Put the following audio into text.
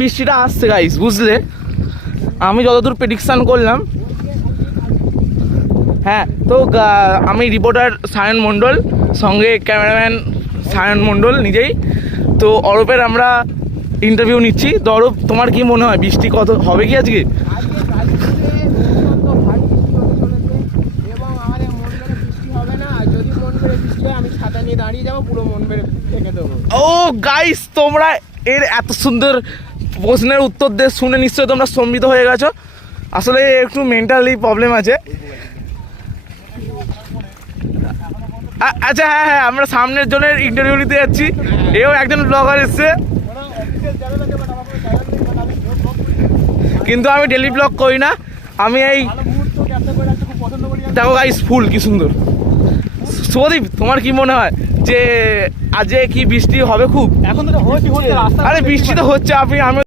বৃষ্টিটা আসছে গাইস, বুঝলে? আমি যতদূর প্রেডিকশান করলাম, হ্যাঁ। তো আমি রিপোর্টার সায়ন মণ্ডল, সঙ্গে ক্যামেরাম্যান সায়ন মণ্ডল নিজেই। তো অরূপের আমরা ইন্টারভিউ নিচ্ছি। তো অরূপ, তোমার কি মনে হয় বৃষ্টি কত হবে কি আজকে? ও গাইস, তোমরা এর এত সুন্দর প্রশ্নের উত্তর দিয়ে শুনে নিশ্চয়ই তোমরা স্তম্ভিত হয়ে গেছো। আসলে একটু মেন্টালি প্রবলেম আছে। আচ্ছা, হ্যাঁ হ্যাঁ, আমরা সামনের জনের ইন্টারভিউ নিতে যাচ্ছি। এও একজন ব্লগার এসছে, কিন্তু আমি ডেলি ব্লগ করি না। আমি এই দেখো গাইস, ফুল কি সুন্দর। শুভদীপ, তোমার কি মনে হয় যে আজকে কি বৃষ্টি হবে? খুব এখন তো হচ্ছে, আরে বৃষ্টি তো হচ্ছে, আমি